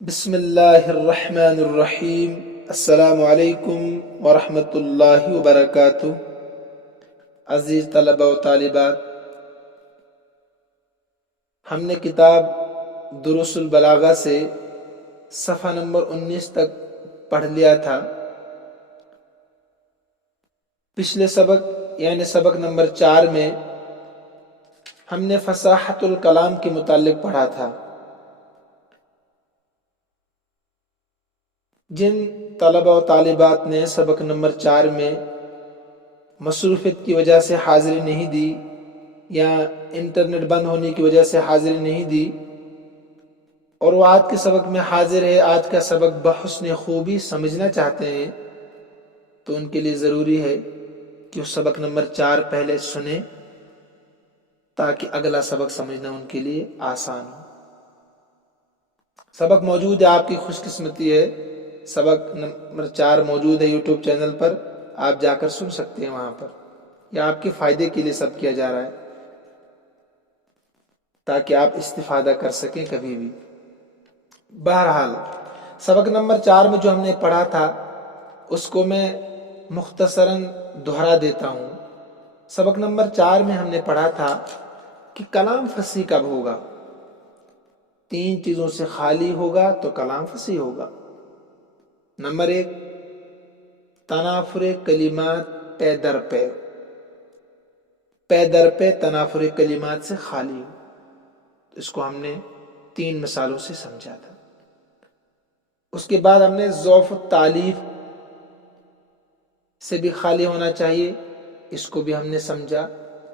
بسم اللہ الرحمن الرحیم۔ السلام علیکم ورحمۃ اللہ وبرکاتہ۔ عزیز طلبہ و طالبات، ہم نے کتاب دروس البلاغہ سے صفحہ نمبر 19 تک پڑھ لیا تھا۔ پچھلے سبق یعنی سبق نمبر 4 میں ہم نے فصاحت الکلام کے متعلق پڑھا تھا۔ جن طلبہ و طالبات نے سبق نمبر 4 میں مصروفیت کی وجہ سے حاضری نہیں دی یا انٹرنیٹ بند ہونے کی وجہ سے حاضری نہیں دی اور وہ آج کے سبق میں حاضر ہے، آج کا سبق بحسن خوبی سمجھنا چاہتے ہیں، تو ان کے لیے ضروری ہے کہ وہ سبق نمبر 4 پہلے سنیں تاکہ اگلا سبق سمجھنا ان کے لیے آسان ہو۔ سبق موجود ہے، آپ کی خوش قسمتی ہے، سبق نمبر 4 موجود ہے یوٹیوب چینل پر، آپ جا کر سن سکتے ہیں وہاں پر، یا آپ کے فائدے کے لیے سب کیا جا رہا ہے تاکہ آپ استفادہ کر سکیں کبھی بھی۔ بہرحال سبق نمبر 4 میں جو ہم نے پڑھا تھا اس کو میں مختصراً دہرا دیتا ہوں۔ سبق نمبر 4 میں ہم نے پڑھا تھا کہ کلام فصیح کب ہوگا۔ 3 چیزوں سے خالی ہوگا تو کلام فصیح ہوگا۔ نمبر 1، تنافر کلمات پے در پے، پے در پے تنافر کلمات سے خالی ہو۔ اس کو ہم نے 3 مثالوں سے سمجھا تھا۔ اس کے بعد ہم نے ضعف التالیف سے بھی خالی ہونا چاہیے، اس کو بھی ہم نے سمجھا۔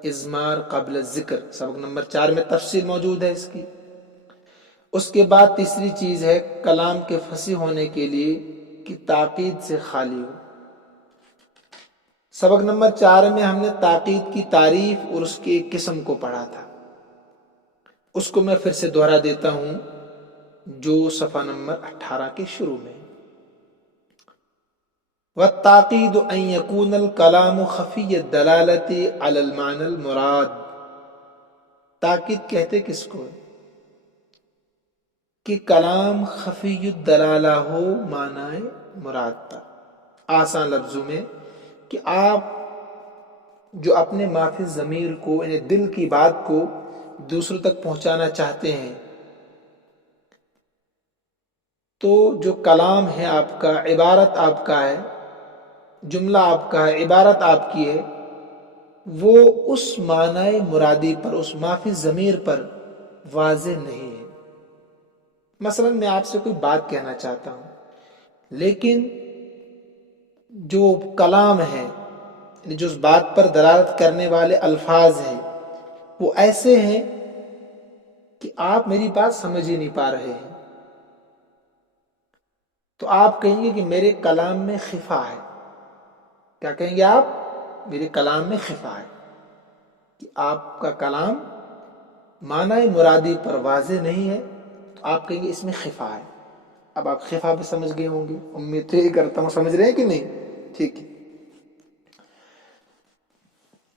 اضمار قبل ذکر سبق نمبر 4 میں تفصیل موجود ہے اس کی۔ اس کے بعد تیسری چیز ہے کلام کے فصیح ہونے کے لیے کہ تاکید سے خالی ہو۔ سبق نمبر 4 میں ہم نے تاکید کی تعریف اور اس کی ایک قسم کو پڑھا تھا، اس کو میں پھر سے دہرا دیتا ہوں جو صفحہ نمبر 18 کے شروع میں۔ وَالتَّعْقِيدُ أَن يَكُونَ الْكَلَامُ خَفِيَّ الدَّلَالَةِ عَلَى الْمَعْنَى الْمُرَادِ۔ تاکید کہتے کس کو؟ کہ کلام خفی الدلالہ ہو معنی مراد پر۔ آسان لفظوں میں کہ آپ جو اپنے مافی ضمیر کو یعنی دل کی بات کو دوسروں تک پہنچانا چاہتے ہیں تو جو کلام ہے آپ کا، عبارت آپ کا ہے، جملہ آپ کا ہے، عبارت آپ کی ہے، وہ اس معنی مرادی پر، اس مافی ضمیر پر واضح نہیں ہے۔ مثلا میں آپ سے کوئی بات کہنا چاہتا ہوں لیکن جو کلام ہے یعنی جو اس بات پر دلالت کرنے والے الفاظ ہیں وہ ایسے ہیں کہ آپ میری بات سمجھ ہی نہیں پا رہے ہیں، تو آپ کہیں گے کہ میرے کلام میں خفا ہے۔ کیا کہیں گے آپ؟ میرے کلام میں خفا ہے، کہ آپ کا کلام معنی مرادی پر واضح نہیں ہے، تو آپ کہیں گے اس میں خفا ہے۔ اب آپ خفا بھی سمجھ گئے ہوں گے، امید تو یہ کرتا ہوں سمجھ رہے ہیں کہ نہیں؟ ٹھیک ہے۔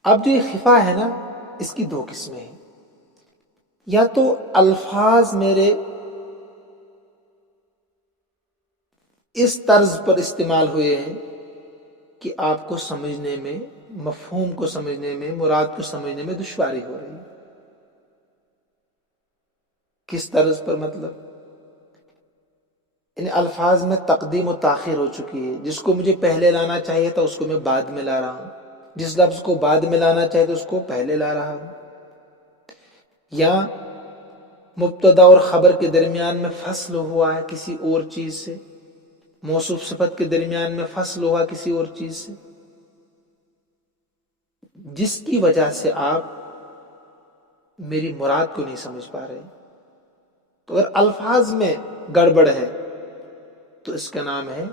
اب جو یہ خفا ہے نا، اس کی 2 قسمیں ہیں۔ یا تو الفاظ میرے اس طرز پر استعمال ہوئے ہیں کہ آپ کو سمجھنے میں، مفہوم کو سمجھنے میں، مراد کو سمجھنے میں دشواری ہو رہی ہے۔ کس طرز پر مطلب؟ ان الفاظ میں تقدیم و تاخیر ہو چکی ہے، جس کو مجھے پہلے لانا چاہیے تھا اس کو میں بعد میں لا رہا ہوں، جس لفظ کو بعد میں لانا چاہیے تھا اس کو پہلے لا رہا ہوں، یا مبتدا اور خبر کے درمیان میں فصل ہوا ہے کسی اور چیز سے، موصوف صفت کے درمیان میں فصل ہوا کسی اور چیز سے، جس کی وجہ سے آپ میری مراد کو نہیں سمجھ پا رہے۔ تو اگر الفاظ میں گڑبڑ ہے تو اس کا نام ہے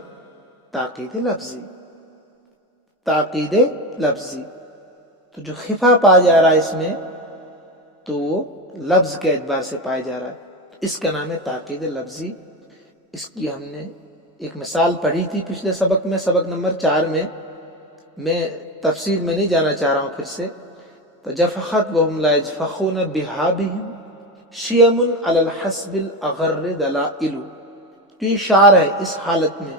تاکید لفظی۔ تاکید لفظی تو جو خفا پایا جا رہا ہے اس میں تو وہ لفظ کے اعتبار سے پایا جا رہا ہے، اس کا نام ہے تاکید لفظی۔ اس کی ہم نے ایک مثال پڑھی تھی پچھلے سبق میں، سبق نمبر 4 میں تفصیل میں نہیں جانا چاہ رہا ہوں پھر سے۔ تجفخت وهم لا يجفخون بها بهم شيم على الحسب الاغر دلائل۔ تو یہ شعر ہے اس حالت میں،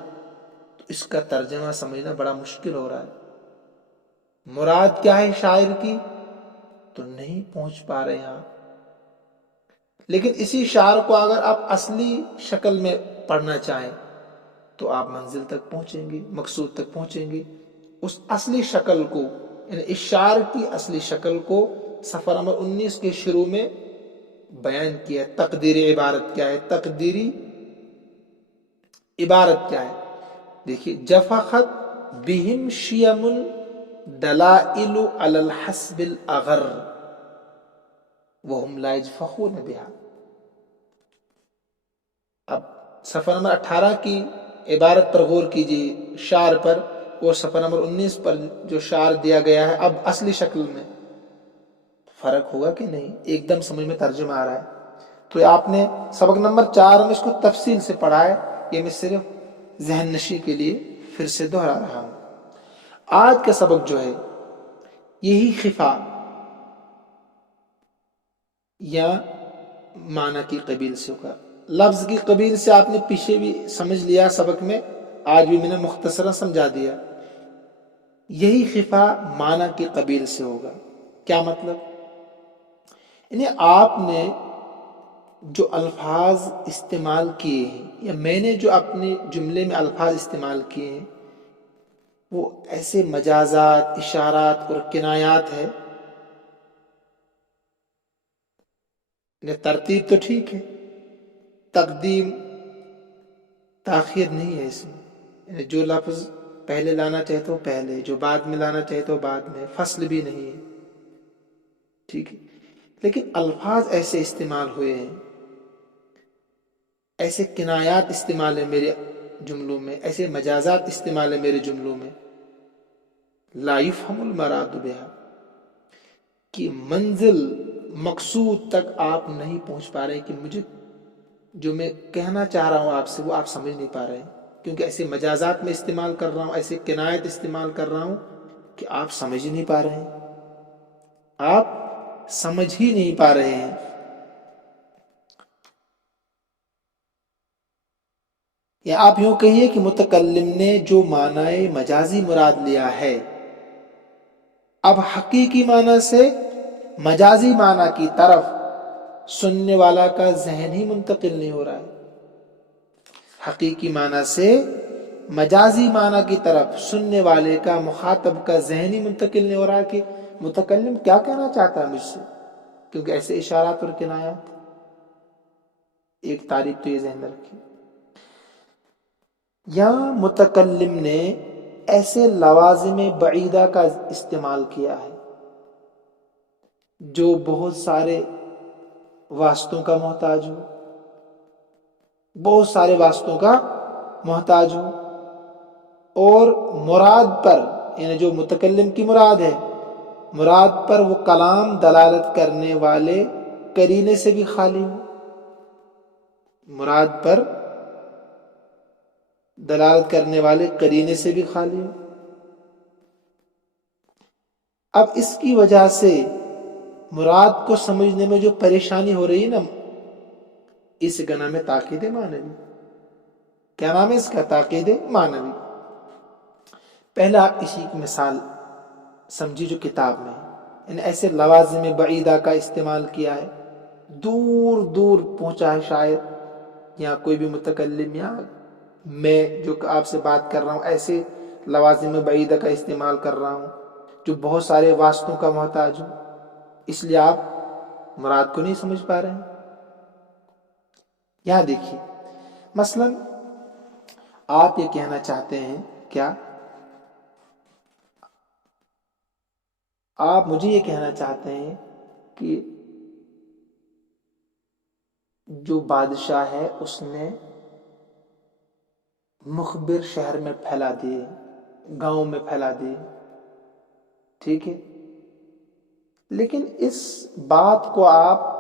تو اس کا ترجمہ سمجھنا بڑا مشکل ہو رہا ہے۔ مراد کیا ہے شاعر کی تو نہیں پہنچ پا رہے ہیں، لیکن اسی شعر کو اگر آپ اصلی شکل میں پڑھنا چاہیں تو آپ منزل تک پہنچیں گے، مقصود تک پہنچیں گے۔ اس اصلی شکل کو، یعنی اس شعر کی اصلی شکل کو صفحہ نمبر 19 کے شروع میں بیان کیا ہے۔ تقدیری عبارت کیا ہے؟ تقدیری عبارت کیا ہے؟ دیکھیے، جفخت بہم شیم دلائل علی الحسب الاغر وهم لا يجفخون بها۔ اب صفحہ نمبر 18 کی عبارت پر غور کیجیے، شعر پر، اور صفحہ نمبر 19 پر جو شعر دیا گیا ہے اب اصلی شکل میں، فرق ہوگا کہ نہیں؟ ایک دم سمجھ میں ترجمہ آ رہا ہے؟ تو آپ نے سبق نمبر 4 میں اس کو تفصیل سے پڑھا ہے، یہ میں صرف ذہن نشی کے لیے پھر سے دہرا رہا ہوں۔ آج کا سبق جو ہے یہی خفا یا معنی کی قبیل سے ہوگا۔ لفظ کی قبیل سے آپ نے پیچھے بھی سمجھ لیا سبق میں، آج بھی میں نے مختصرا سمجھا دیا۔ یہی خفا معنی کی قبیل سے ہوگا۔ کیا مطلب؟ یعنی آپ نے جو الفاظ استعمال کیے ہیں، یا میں نے جو اپنے جملے میں الفاظ استعمال کیے ہیں، وہ ایسے مجازات، اشارات اور کنایات ہے۔ ترتیب تو ٹھیک ہے، تقدیم تاخیر نہیں ہے اس میں، یعنی جو لفظ پہلے لانا چاہے تو پہلے، جو بعد میں لانا چاہے تو بعد میں، فصل بھی نہیں ہے، ٹھیک ہے۔ لیکن الفاظ ایسے استعمال ہوئے ہیں، ایسے کنایات استعمال ہیں میرے جملوں میں، ایسے مجازات استعمال ہیں میرے جملوں میں، لا یفہم المراد بہا، کہ منزل مقصود تک آپ نہیں پہنچ پا رہے، کہ مجھے جو میں کہنا چاہ رہا ہوں آپ سے وہ آپ سمجھ نہیں پا رہے ہیں، کیونکہ ایسے مجازات میں استعمال کر رہا ہوں، ایسے کنایت استعمال کر رہا ہوں کہ آپ سمجھ ہی نہیں پا رہے ہیں، آپ سمجھ ہی نہیں پا رہے ہیں۔ یا آپ یوں کہیے کہ متکلم نے جو معنی مجازی مراد لیا ہے، اب حقیقی معنی سے مجازی معنی کی طرف سننے والا کا ذہن ہی منتقل نہیں ہو رہا ہے۔ حقیقی معنی سے مجازی معنی کی طرف سننے والے کا، مخاطب کا ذہن ہی منتقل نہیں ہو رہا ہے کہ متکلم کیا کہنا چاہتا ہے مجھ سے، کیونکہ ایسے اشارات اور کنایات۔ ایک تعریف تو یہ ذہن میں رکھیے، یا متکلم نے ایسے لوازم بعیدہ کا استعمال کیا ہے جو بہت سارے واسطوں کا محتاج ہو، بہت سارے واسطوں کا محتاج ہو، اور مراد پر، یعنی جو متکلم کی مراد ہے، مراد پر وہ کلام دلالت کرنے والے قرینے سے بھی خالی ہو، مراد پر دلالت کرنے والے قرینے سے بھی خالی ہو۔ اب اس کی وجہ سے مراد کو سمجھنے میں جو پریشانی ہو رہی ہے نا، اس کا نام ہے تاکید معنوی۔ کیا نام ہے اس کا؟ تاکید معنوی۔ پہلا اسی کی مثال سمجھی جو کتاب میں، یعنی ایسے لوازم بعیدہ کا استعمال کیا ہے، دور دور پہنچا ہے شاعر یا کوئی بھی متکلم، یا میں جو آپ سے بات کر رہا ہوں ایسے لوازم بعیدہ کا استعمال کر رہا ہوں جو بہت سارے واسطوں کا محتاج ہوں، اس لیے آپ مراد کو نہیں سمجھ پا رہے ہیں۔ یہاں دیکھیے، مثلا آپ یہ کہنا چاہتے ہیں، کیا آپ مجھے یہ کہنا چاہتے ہیں کہ جو بادشاہ ہے اس نے مخبر شہر میں پھیلا دیے، گاؤں میں پھیلا دیے، ٹھیک ہے، لیکن اس بات کو آپ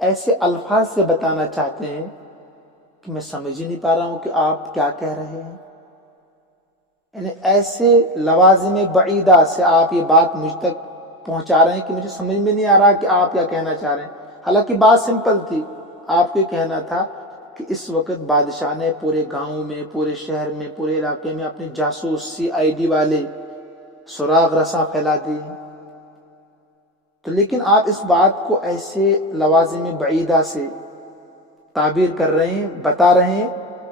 ایسے الفاظ سے بتانا چاہتے ہیں کہ میں سمجھ ہی نہیں پا رہا ہوں کہ آپ کیا کہہ رہے ہیں، یعنی ایسے لوازم بعیدہ سے آپ یہ بات مجھ تک پہنچا رہے ہیں کہ مجھے سمجھ میں نہیں آ رہا کہ آپ کیا کہنا چاہ رہے ہیں۔ حالانکہ بات سمپل تھی، آپ کو کہنا تھا کہ اس وقت بادشاہ نے پورے گاؤں میں، پورے شہر میں، پورے علاقے میں اپنے جاسوس CID والے سراغ رساں پھیلا دی. تو لیکن آپ اس بات کو ایسے لوازم بعیدہ سے تعبیر کر رہے ہیں، بتا رہے ہیں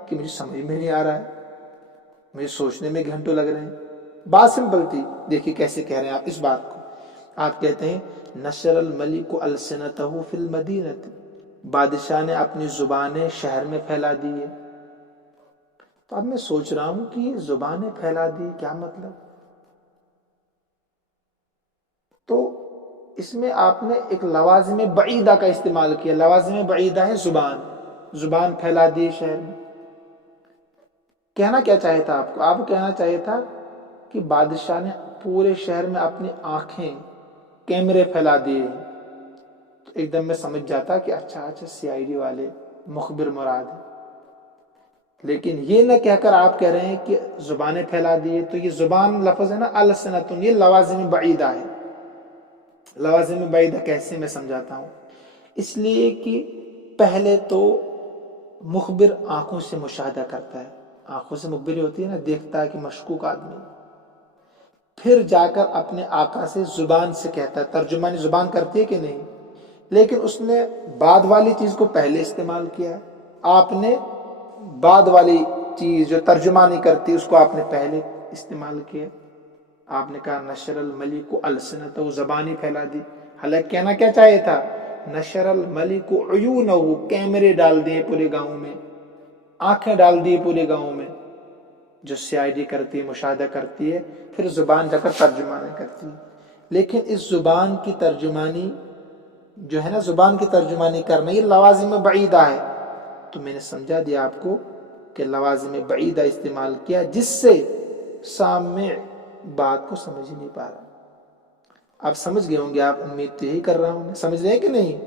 کہ مجھے سمجھ میں نہیں آ رہا ہے، مجھے سوچنے میں گھنٹوں لگ رہے ہیں. بات سمپل تھی. دیکھیے کیسے کہہ رہے ہیں آپ اس بات کو. آپ کہتے ہیں نشر الملک السنتہ فی المدینہ، بادشاہ نے اپنی زبانیں شہر میں پھیلا دی ہے. تو اب میں سوچ رہا ہوں کہ زبانیں پھیلا دی کیا مطلب؟ تو اس میں آپ نے ایک لوازم بعیدہ کا استعمال کیا. لوازم بعیدہ ہے زبان، زبان پھیلا دی شہر میں. کہنا کیا چاہیے تھا آپ کو؟ آپ کو کہنا چاہیے تھا کہ بادشاہ نے پورے شہر میں اپنی آنکھیں، کیمرے پھیلا دیے. تو ایک دم میں سمجھ جاتا کہ اچھا CID والے مخبر مراد ہے. لیکن یہ نہ کہہ کر آپ کہہ رہے ہیں کہ زبانیں پھیلا دیے. تو یہ زبان لفظ ہے نا السنتن، یہ لوازم بعیدہ ہے. لوازم بعیدہ کیسے میں سمجھاتا ہوں. اس لیے کہ پہلے تو مخبر آنکھوں سے مشاہدہ کرتا ہے، آنکھوں سے مخبری ہوتی ہے نا، دیکھتا ہے کہ مشکوک آدمی، پھر جا کر اپنے آقا سے زبان سے کہتا ہے. ترجمانی زبان کرتی ہے کہ نہیں؟ لیکن اس نے بعد والی چیز کو پہلے استعمال کیا ہے. آپ نے بعد والی چیز جو ترجمانی کرتی اس کو آپ نے پہلے استعمال کیا. آپ نے کہا نشر الملک السنتہ، زبانی پھیلا دی. حالانکہ کہنا کیا چاہیے تھا؟ نشر الملک عیونہ، کیمرے ڈال دیے پورے گاؤں میں، آنکھیں ڈال دی پورے گاؤں میں. جو CID کرتی ہے، مشاہدہ کرتی ہے، پھر زبان جا کر ترجمانی کرتی ہے. لیکن اس زبان کی ترجمانی جو ہے نا، زبان کی ترجمانی کرنا یہ لوازم بعیدہ ہے. تو میں نے سمجھا دیا آپ کو کہ لوازم بعیدہ استعمال کیا، جس سے سامع بات کو سمجھ نہیں پا رہا. آپ سمجھ گئے ہوں گے، آپ امید تو یہی کر رہا ہوں. سمجھ رہے ہیں کہ نہیں؟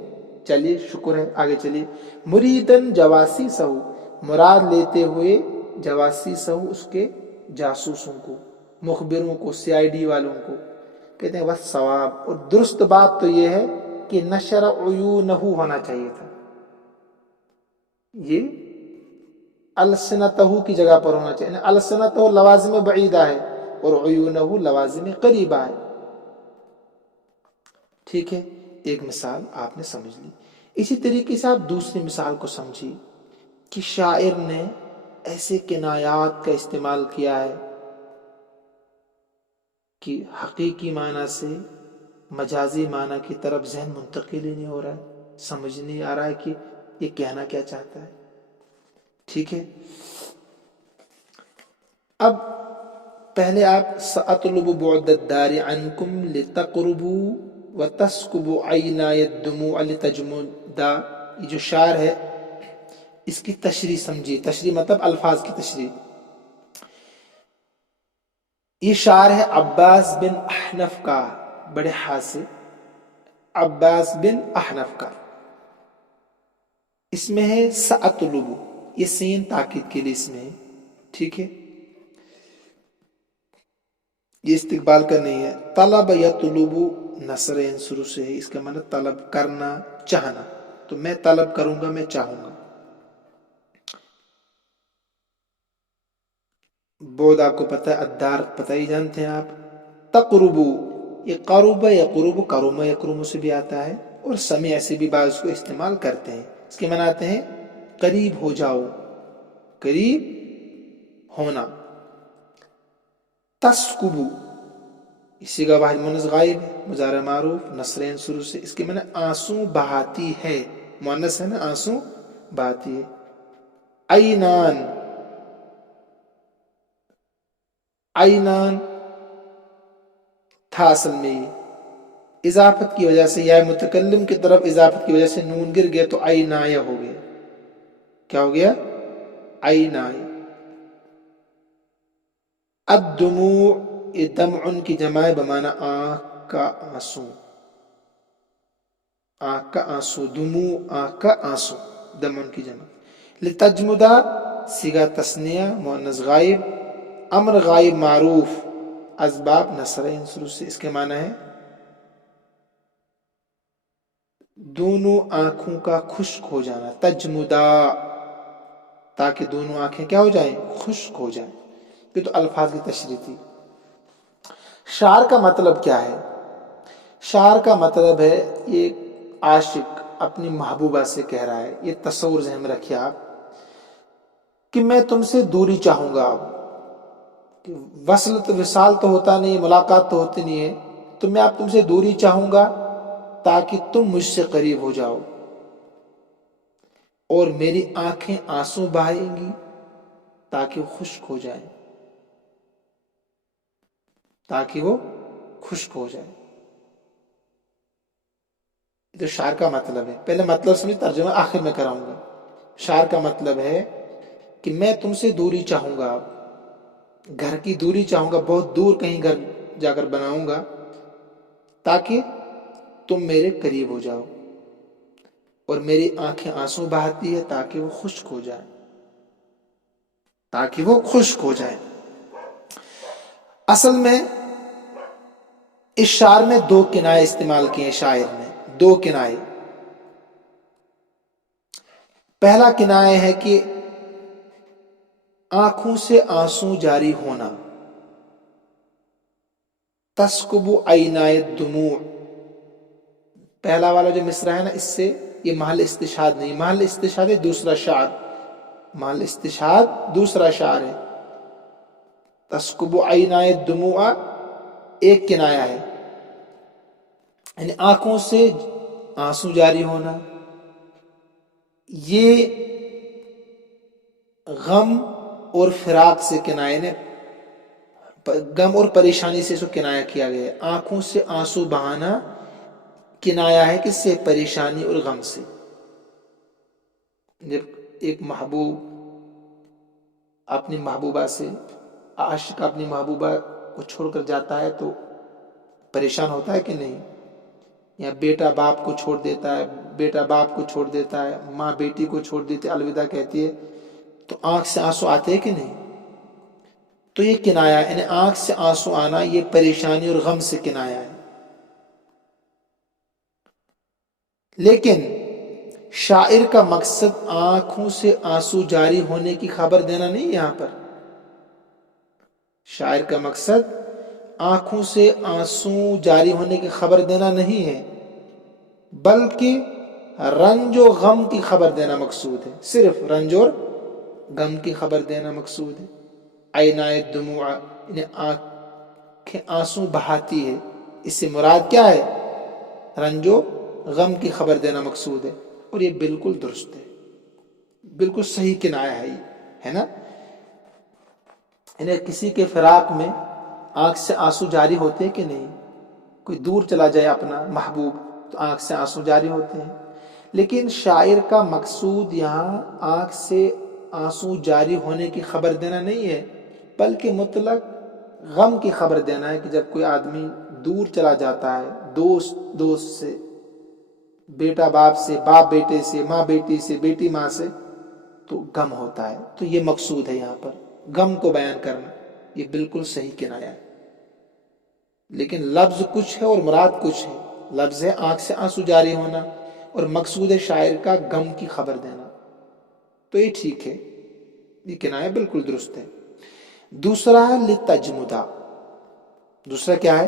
چلیے شکر ہے. آگے چلیے. مریدن جواسی سہو، مراد لیتے ہوئے جواسی سہو اس کے جاسوسوں کو، مخبروں کو، CID والوں کو. کہتے ہیں بس ثواب، اور درست بات تو یہ ہے کہ نشر عیونہ ہونا چاہیے تھا. یہ السنتہ کی جگہ پر ہونا چاہیے. السنتہ لوازم بعیدہ ہے اور عیونہ لوازم قریبہ ہے. ٹھیک ہے، ایک مثال آپ نے سمجھ لی. اسی طریقے سے آپ دوسری مثال کو سمجھیے کہ شاعر نے ایسے کنایات کا استعمال کیا ہے کہ حقیقی معنی سے مجازی معنی کی طرف ذہن منتقل ہی نہیں ہو رہا ہے، سمجھ نہیں آ رہا ہے کہ یہ کہنا کیا چاہتا ہے. ٹھیک ہے. اب پہلے آپ سأطلب بعد الدار عنکم لتقربوا وتسکب عینای الدموع لتجمدا، یہ جو شعر ہے اس کی تشریح سمجھیے. تشریح مطلب الفاظ کی تشریح. یہ شعر ہے عباس بن احنف کا، بڑے ہاتھ سے، عباس بن احنف کا. اس میں ہے سأطلب، یہ سین تاکید کے لیے اس میں ہے. ٹھیک ہے، یہ استقبال کا نہیں ہے. طلب یطلب نصر شروع سے ہے، اس کا معنی طلب کرنا، چاہنا. تو میں طلب کروں گا، میں چاہوں گا. بود آپ کو پتہ ہے، الدار پتہ ہی جانتے ہیں آپ. تقربو، یہ قرب یقرب، کرم یکرم سے بھی آتا ہے، اور سمع سے بھی بعض کو استعمال کرتے ہیں. اس کے معنی آتے ہیں قریب ہو جاؤ، قریب ہونا. تسکبو، اسی کا واحد مؤنث غائب ہے، مضارع معروف، نصرین شروع سے. اس کے معنی آنسو بہاتی ہے، مؤنث ہے نا، آنسو بہاتی ہے. عینان، عینان تھا اصل میں، یہ اضافت کی وجہ سے، یا متکلم کی طرف اضافت کی وجہ سے نون گر گیا تو عینایا ہو گیا. کیا ہو گیا؟ عینایا. الدموع، یہ دمع کی جمع ہے بمعنی آنکھ کا آنسو، آنکھ کا آنسو. دموع آنکھ کا آنسو، دمع کی جمع. لتجمدا صیغہ تثنیہ مؤنث غائب، امر غائب معروف، اسباب نصرین شروع سے. اس کے معنی ہے دونوں آنکھوں کا خشک ہو جانا. تجمدا تاکہ دونوں آنکھیں کیا ہو جائیں؟ خشک ہو جائیں. یہ تو الفاظ کی تشریح تھی. شعر کا مطلب کیا ہے؟ شعر کا مطلب ہے ایک عاشق اپنی محبوبہ سے کہہ رہا ہے، یہ تصور ذہن میں رکھیے آپ کہ میں تم سے دوری چاہوں گا. اب وصل تو وصال تو ہوتا نہیں، ملاقات تو ہوتی نہیں ہے، تو میں اب تم سے دوری چاہوں گا تاکہ تم مجھ سے قریب ہو جاؤ، اور میری آنکھیں آنسو بہائیں گی تاکہ وہ خشک ہو جائیں، تاکہ وہ خشک ہو جائے. یہ تو شعر کا مطلب ہے. پہلے مطلب سمجھ، ترجمہ آخر میں کراؤں گا. شعر کا مطلب ہے کہ میں تم سے دوری چاہوں گا، گھر کی دوری چاہوں گا، بہت دور کہیں گھر جا کر بناؤں گا تاکہ تم میرے قریب ہو جاؤ، اور میری آنکھیں آنسو بہاتی ہے تاکہ وہ خشک ہو جائے، تاکہ وہ خشک ہو جائے. اصل میں اس شعر میں دو کنائے استعمال کیے شاعر نے، دو کنائے. پہلا کنایہ ہے کہ آنکھوں سے آنسو جاری ہونا، تسکب عینائے الدموع. پہلا والا جو مصرع ہے نا، اس سے یہ محل استشہاد نہیں، محل استشہاد ہے دوسرا شعر، محل استشہاد دوسرا شعر ہے. تسکب عینائے الدموع ایک کنایہ ہے، یعنی آنکھوں سے آنسو جاری ہونا. یہ غم اور فراق سے کنایہ نے، غم اور پریشانی سے اس کو کنایہ کیا گیا ہے. آنکھوں سے آنسو بہانا کنایہ ہے کس سے؟ پریشانی اور غم سے. جب ایک محبوب اپنی محبوبہ سے، عاشق اپنی محبوبہ کو چھوڑ کر جاتا ہے تو پریشان ہوتا ہے کہ نہیں؟ یا بیٹا باپ کو چھوڑ دیتا ہے، بیٹا باپ کو چھوڑ دیتا ہے، ماں بیٹی کو چھوڑ دیتی ہے، الوداع کہتی ہے، تو آنکھ سے آنسو آتے ہیں کہ نہیں؟ تو یہ کنایہ، یعنی آنکھ سے آنسو آنا، یہ پریشانی اور غم سے کنایہ ہے. لیکن شاعر کا مقصد آنکھوں سے آنسو جاری ہونے کی خبر دینا نہیں. یہاں پر شاعر کا مقصد آنکھوں سے آنسو جاری ہونے کی خبر دینا نہیں ہے، بلکہ رنج و غم کی خبر دینا مقصود ہے. صرف رنج اور غم کی خبر دینا مقصود ہے. عینائے الدموع، یعنی آنکھیں آنسو بہاتی ہے، اس سے مراد کیا ہے؟ رنج و غم کی خبر دینا مقصود ہے. اور یہ بالکل درست ہے، بالکل صحیح کنایہ ہے نا. یعنی کسی کے فراق میں آنکھ سے آنسو جاری ہوتے کہ نہیں؟ کوئی دور چلا جائے اپنا محبوب تو آنکھ سے آنسو جاری ہوتے ہیں. لیکن شاعر کا مقصود یہاں آنکھ سے آنسو جاری ہونے کی خبر دینا نہیں ہے، بلکہ مطلق غم کی خبر دینا ہے کہ جب کوئی آدمی دور چلا جاتا ہے، دوست سے، بیٹا باپ سے، باپ بیٹے سے، ماں بیٹی سے، بیٹی ماں سے، تو غم ہوتا ہے. تو یہ مقصود ہے یہاں پر غم کو بیان کرنا. یہ بالکل صحیح کنایہ ہے. لیکن لفظ کچھ ہے اور مراد کچھ ہے. لفظ ہے آنکھ سے آنسو جاری ہونا، اور مقصود ہے شاعر کا غم کی خبر دینا. تو یہ ٹھیک ہے، یہ کنایہ بالکل درست ہے. دوسرا ہے لتجمدہ. دوسرا کیا ہے؟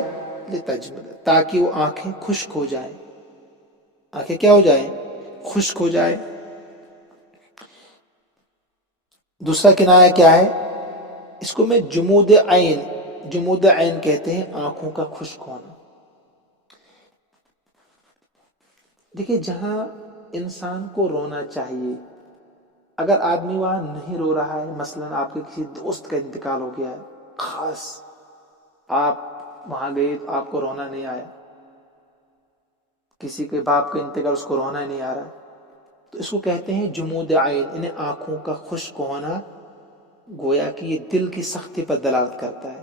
لتجمدہ، تاکہ وہ آنکھیں خشک ہو جائیں. آنکھیں کیا ہو جائیں؟ خشک ہو جائے. دوسرا کنایہ کیا ہے؟ اس کو میں جمود عین کہتے ہیں، آنکھوں کا خشک ہونا. دیکھیے، جہاں انسان کو رونا چاہیے، اگر آدمی وہاں نہیں رو رہا ہے، مثلا آپ کے کسی دوست کا انتقال ہو گیا ہے، خاص آپ وہاں گئے تو آپ کو رونا نہیں آیا، کسی کے باپ کا انتقال، اس کو رونا نہیں آ رہا، تو اس کو کہتے ہیں جمود عین، یعنی آنکھوں کا خشک ہونا. گویا کہ یہ دل کی سختی پر دلالت کرتا ہے،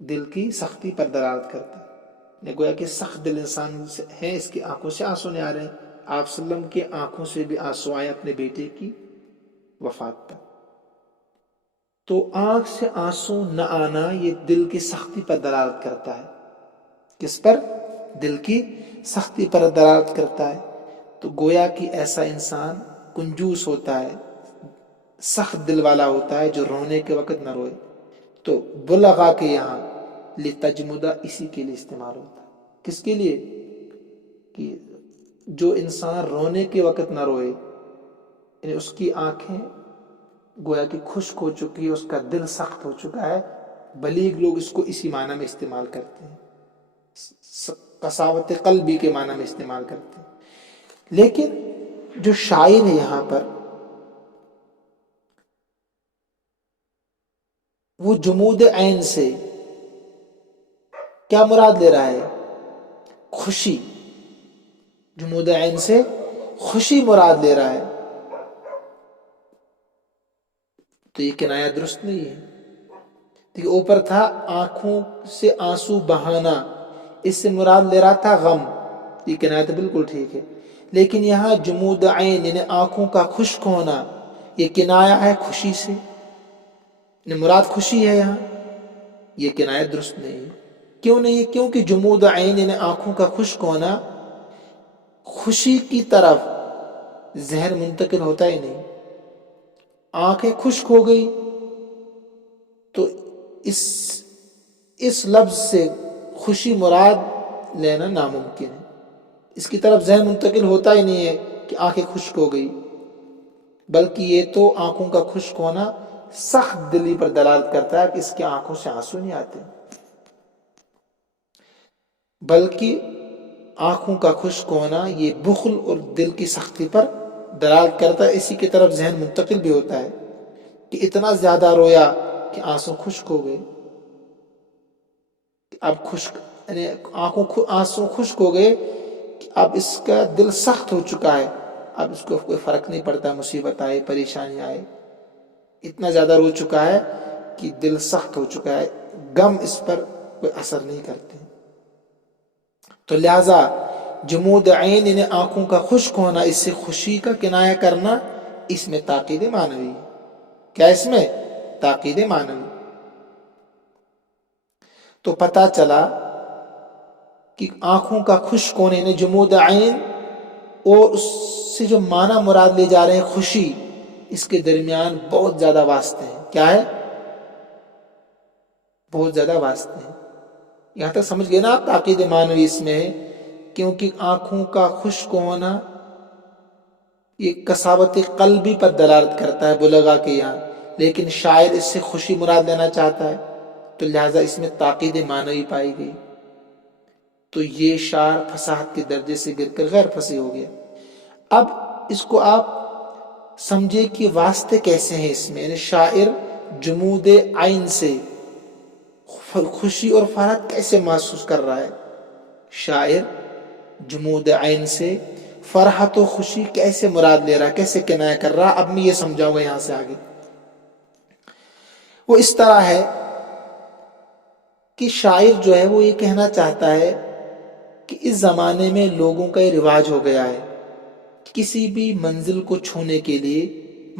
دل کی سختی پر دلالت کرتا ہے. گویا کہ سخت دل انسان ہے، اس کی آنکھوں سے آنسو نہیں آ رہے ہیں. آپ صلی اللہ علیہ وسلم کی آنکھوں سے بھی آنسو آئے اپنے بیٹے کی وفات پر. تو آنکھ سے آنسو نہ آنا یہ دل کی سختی پر دلالت کرتا ہے. کس پر؟ دل کی سختی پر دلالت کرتا ہے. تو گویا کہ ایسا انسان کنجوس ہوتا ہے، سخت دل والا ہوتا ہے جو رونے کے وقت نہ روئے. تو بلغا کے یہاں لتجمدہ اسی کے لیے استعمال ہوتا ہے. کس کے لیے؟ کہ جو انسان رونے کے وقت نہ روئے، یعنی اس کی آنکھیں گویا کہ خشک ہو چکی ہے، اس کا دل سخت ہو چکا ہے. بلیغ لوگ اس کو اسی معنی میں استعمال کرتے ہیں، قساوت قلبی کے معنی میں استعمال کرتے ہیں. لیکن جو شاعر ہے یہاں پر، وہ جمود عین سے کیا مراد لے رہا ہے؟ خوشی. جمود عین سے خوشی مراد لے رہا ہے. تو یہ کنایا درست نہیں ہے. دیکھیے اوپر تھا آنکھوں سے آنسو بہانا، اس سے مراد لے رہا تھا غم. یہ کنایا تو بالکل ٹھیک ہے. لیکن یہاں جمود عین یعنی آنکھوں کا خشک ہونا، یہ کنایا ہے خوشی سے، یعنی مراد خوشی ہے یہاں. یہ کنایا درست نہیں ہے. کیوں نہیں ہے؟ کیونکہ جمود عین یعنی آنکھوں کا خشک ہونا خوشی کی طرف ذہن منتقل ہوتا ہی نہیں. آنکھیں خشک ہو گئی تو اس لفظ سے خوشی مراد لینا ناممکن ہے. اس کی طرف ذہن منتقل ہوتا ہی نہیں ہے کہ آنکھیں خشک ہو گئی، بلکہ یہ تو آنکھوں کا خشک ہونا سخت دلی پر دلالت کرتا ہے کہ اس کی آنکھوں سے آنسو نہیں آتے، بلکہ آنکھوں کا خشک ہونا یہ بخل اور دل کی سختی پر دلالت کرتا ہے. اسی کی طرف ذہن منتقل بھی ہوتا ہے کہ اتنا زیادہ رویا کہ آنسو خشک ہو گئے. اب خشک یعنی آنسو خشک ہو گئے کہ اب اس کا دل سخت ہو چکا ہے. اب اس کو کوئی فرق نہیں پڑتا، مصیبت آئے پریشانی آئے، اتنا زیادہ رو چکا ہے کہ دل سخت ہو چکا ہے، غم اس پر کوئی اثر نہیں کرتے. تو لہذا جمود عین یعنی آنکھوں کا خشک ہونا، اس سے خوشی کا کنایہ کرنا، اس میں تاکید معنوی ہے. کیا اس میں تاکید معنوی؟ تو پتہ چلا کہ آنکھوں کا خشک ہونے یعنی جمود عین اور اس سے جو معنی مراد لے جا رہے ہیں خوشی، اس کے درمیان بہت زیادہ واسطے ہیں. کیا ہے؟ بہت زیادہ واسطے ہیں. یہاں تک سمجھ گئے نا آپ؟ تاکید معنوی اس میں ہے کیونکہ آنکھوں کا خشک ہونا یہ قساوت قلبی پر دلالت کرتا ہے بلغا کے یہاں، لیکن شاعر اس سے خوشی مراد لینا چاہتا ہے، تو لہٰذا اس میں تاکید معنوی پائی گئی. تو یہ شعر فصاحت کے درجے سے گر کر غیر فصیح ہو گیا. اب اس کو آپ سمجھے کہ واسطے کیسے ہیں اس میں، یعنی شاعر جمود عین سے خوشی اور فرحت کیسے محسوس کر رہا ہے. شاعر جمود عین سے فرحت و خوشی کیسے مراد لے رہا ہے، کیسے کنایہ کر رہا. اب میں یہ سمجھاؤں گا یہاں سے آگے. وہ اس طرح ہے کہ شاعر جو ہے وہ یہ کہنا چاہتا ہے کہ اس زمانے میں لوگوں کا یہ رواج ہو گیا ہے کسی بھی منزل کو چھونے کے لیے،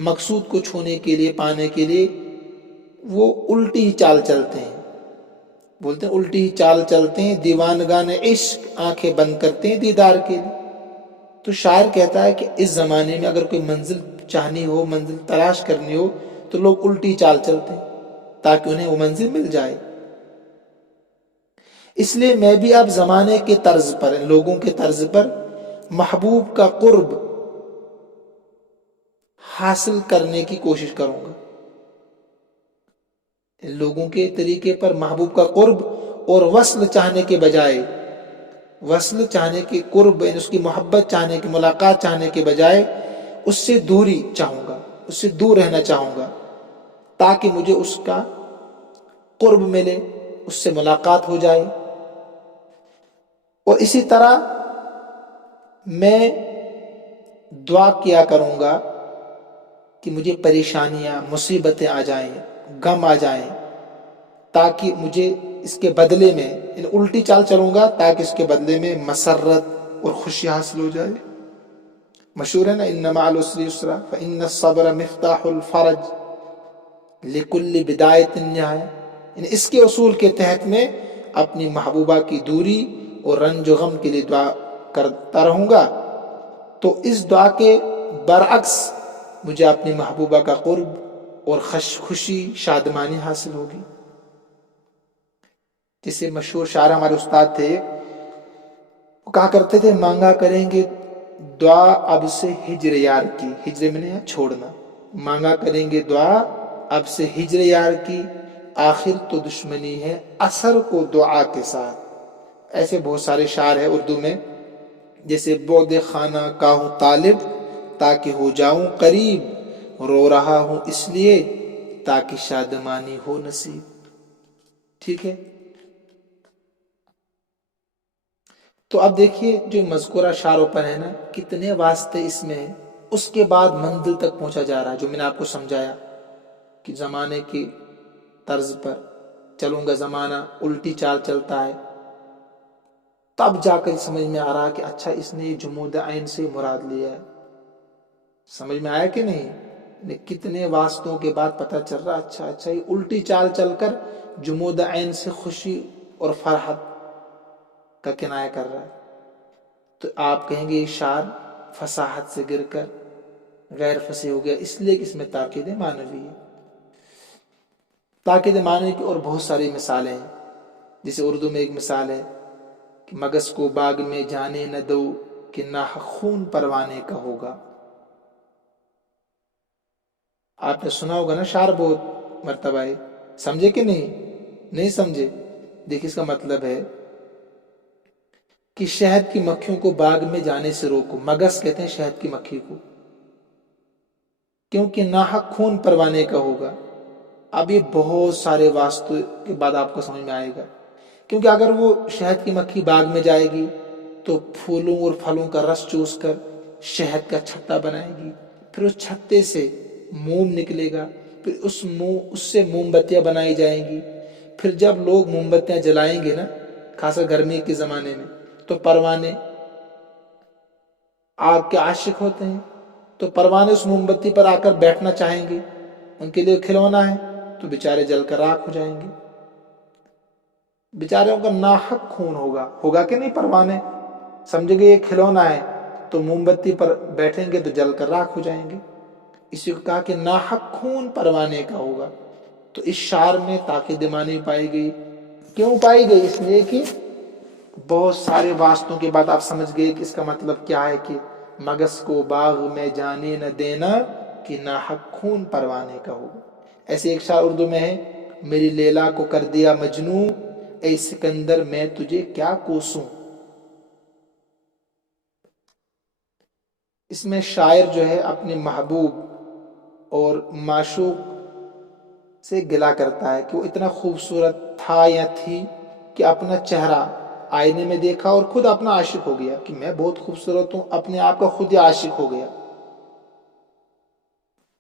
مقصود کو چھونے کے لیے، پانے کے لیے وہ الٹی ہی چال چلتے ہیں. بولتے ہیں الٹی ہی چال چلتے ہیں، دیوانگان عشق آنکھیں بند کرتے ہیں دیدار کے لیے. تو شاعر کہتا ہے کہ اس زمانے میں اگر کوئی منزل چاہنی ہو، منزل تلاش کرنی ہو، تو لوگ الٹی چال چلتے ہیں تاکہ انہیں وہ منزل مل جائے. اس لیے میں بھی اب زمانے کے طرز پر، لوگوں کے طرز پر محبوب کا قرب حاصل کرنے کی کوشش کروں گا. لوگوں کے طریقے پر محبوب کا قرب اور وصل چاہنے کے بجائے، وصل چاہنے کے قرب یعنی اس کی محبت چاہنے کی، ملاقات چاہنے کے بجائے اس سے دوری چاہوں گا، اس سے دور رہنا چاہوں گا تاکہ مجھے اس کا قرب ملے، اس سے ملاقات ہو جائے. اور اسی طرح میں دعا کیا کروں گا کہ مجھے پریشانیاں، مصیبتیں آ جائیں، غم آ جائیں، تاکہ مجھے اس کے بدلے میں الٹی چال چلوں گا تاکہ اس کے بدلے میں مسرت اور خوشی حاصل ہو جائے. مشہور ہے نا، ان مع العسر یسرا فان الصبر مفتاح الفرج لکل بدایت نہایہ. اس کے اصول کے تحت میں اپنی محبوبہ کی دوری اور رنج و غم کے لیے دعا کرتا رہوں گا. تو اس دعا کے برعکس مجھے اپنی محبوبہ کا قرب اور خوشی شادمانی حاصل ہوگی۔ جسے مشہور شاعر ہمارے استاد تھے، وہ کہا کرتے تھے مانگا کریں گے دعا اب سے ہجر یار کی، ہجر میں نے چھوڑنا، مانگا کریں گے دعا اب سے ہجر یار کی، آخر تو دشمنی ہے اثر کو دعا کے ساتھ۔ ایسے بہت سارے شعر ہیں اردو میں، جیسے بعد خانہ کا ہوں طالب تاکہ ہو جاؤں قریب، رو رہا ہوں اس لیے تاکہ شادمانی ہو نصیب۔ ٹھیک ہے، تو اب دیکھیے جو مذکورہ شعروں پر ہے نا، کتنے واسطے اس میں ہیں، اس کے بعد منزل تک پہنچا جا رہا ہے۔ جو میں نے آپ کو سمجھایا کہ زمانے کی طرز پر چلوں گا، زمانہ الٹی چال چلتا ہے، تب جا کر سمجھ میں آ رہا کہ اچھا اس نے جمود عین سے مراد لیا ہے۔ سمجھ میں آیا کہ نہیں؟ کتنے واسطوں کے بعد پتہ چل رہا اچھا یہ الٹی چال چل کر جمود عین سے خوشی اور فرحت کا کنایہ کر رہا ہے۔ تو آپ کہیں گے یہ شعر فصاحت سے گر کر غیر فصیح ہو گیا، اس لیے کہ اس میں تاکید معنوی ہے۔ تاکید معنوی کی اور بہت ساری مثالیں ہیں، جیسے اردو میں ایک مثال ہے کہ مگس کو باغ میں جانے نہ دو کہ ناحق خون پروانے کا ہوگا۔ آپ نے سنا ہوگا نا شعر بہت مرتبہ ہے، سمجھے کہ نہیں سمجھے؟ دیکھیں اس کا مطلب ہے کہ شہد کی مکھیوں کو باغ میں جانے سے روکو، مگس کہتے ہیں شہد کی مکھی کو، کیونکہ ناحق خون پروانے کا ہوگا۔ اب یہ بہت سارے واسطے کے بعد آپ کو سمجھ میں آئے گا، کیونکہ اگر وہ شہد کی مکھی باغ میں جائے گی تو پھولوں اور پھلوں کا رس چوس کر شہد کا چھتا بنائے گی، پھر اس چھتے سے موم نکلے گا، پھر اس سے موم بتیاں بنائی جائیں گی، پھر جب لوگ موم بتیاں جلائیں گے نا، خاصا گرمی کے زمانے میں، تو پروانے آگ کے عاشق ہوتے ہیں، تو پروانے اس موم بتی پر آ کر بیٹھنا چاہیں گے، ان کے لیے کھلونا ہے، تو بیچارے جل کر راکھ ہو جائیں گے۔ بیچاروں کا ناحق خون ہوگا کہ نہیں؟ پروانے سمجھے گے یہ کھلونا ہے، تو موم بتی پر بیٹھیں گے تو جل کر راکھ ہو جائیں گے۔ اسی کو کہا کہ ناحق خون پروانے کا ہوگا۔ تو اس شعر میں تاکید معنی پائی گئی، کیوں پائی گئی؟ اس لیے کہ بہت سارے واسطوں کے بعد آپ سمجھ گئے کہ اس کا مطلب کیا ہے کہ مگس کو باغ میں جانے نہ دینا کہ ناحق خون پروانے کا ہوگا۔ ایسے ایک شعر اردو میں ہے، میری لیلا کو کر دیا مجنوں، اے سکندر میں تجھے کیا کوسوں۔ اس میں شاعر جو ہے اپنے محبوب اور معشوق سے گلا کرتا ہے کہ وہ اتنا خوبصورت تھا یا تھی کہ اپنا چہرہ آئینے میں دیکھا اور خود اپنا عاشق ہو گیا کہ میں بہت خوبصورت ہوں، اپنے آپ کا خود ہی عاشق ہو گیا۔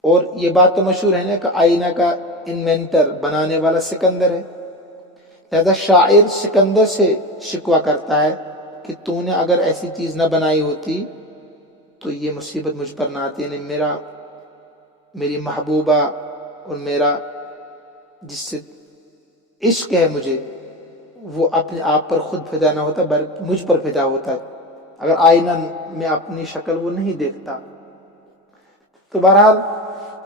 اور یہ بات تو مشہور ہے نا کہ آئینہ کا انوینٹر بنانے والا سکندر ہے، لہذا شاعر سکندر سے شکوہ کرتا ہے کہ تو نے اگر ایسی چیز نہ بنائی ہوتی تو یہ مصیبت مجھ پر نہ آتی، یعنی میری محبوبہ اور میرا جس سے عشق ہے مجھے، وہ اپنے آپ پر خود فدا نہ ہوتا بلکہ مجھ پر فدا ہوتا اگر آئینہ میں اپنی شکل وہ نہیں دیکھتا۔ تو بہرحال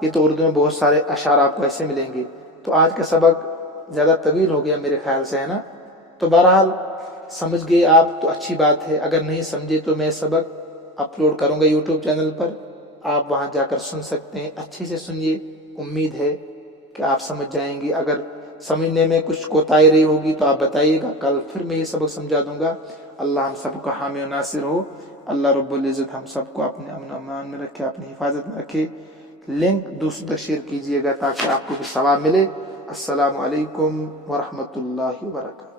یہ تو اردو میں بہت سارے اشعار آپ کو ایسے ملیں گے۔ تو آج کا سبق زیادہ طویل ہو گیا میرے خیال سے، ہے نا؟ تو بہرحال سمجھ گئے آپ تو اچھی بات ہے، اگر نہیں سمجھے تو میں سبق اپلوڈ کروں گا یوٹیوب چینل پر، آپ وہاں جا کر سن سکتے ہیں، اچھے سے سنیے، امید ہے کہ آپ سمجھ جائیں گے۔ اگر سمجھنے میں کچھ کوتاہی رہی ہوگی تو آپ بتائیے گا، کل پھر میں یہ سبق سمجھا دوں گا۔ اللہ ہم سب کو حامی و ناصر ہو، اللہ رب العزت ہم سب کو اپنے امن و امان میں رکھے، اپنی حفاظت میں رکھے۔ لنک دوسروں تک شیئر کیجئے گا تاکہ آپ کو بھی ثواب ملے۔ السلام علیکم ورحمۃ اللہ وبرکاتہ۔